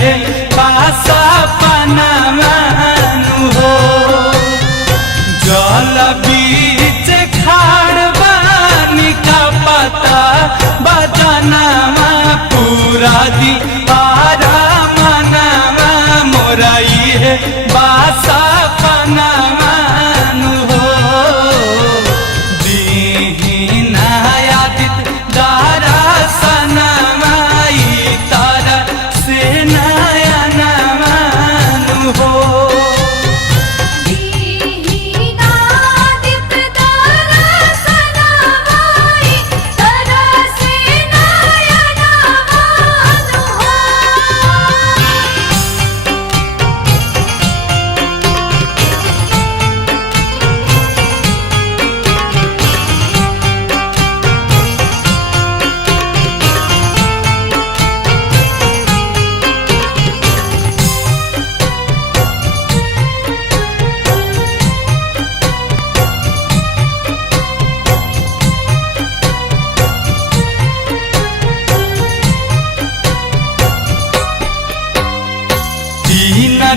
है पासा पनामानु हो। जल बीच खाड़ बानी का पता बजनामा पूरा दी आरा मनामा मोराई है बासा पनामानु हो। दीनायादित दारा सनामाई तारा से नयना मानु हो।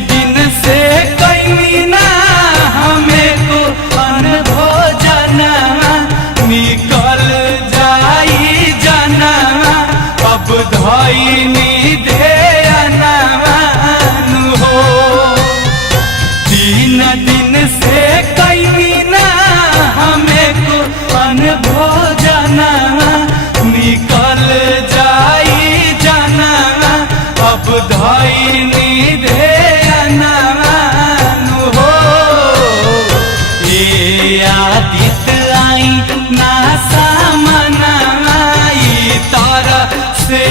दिन से कहीं ना हमें को अनभोजना निकल जाई जना अब धइनी ध्यानवानु हो। 3 दिन से कहीं ना हमें को अनभोजना निकल जाई जना अब धइनी आदित आई ना सामना आई तारा से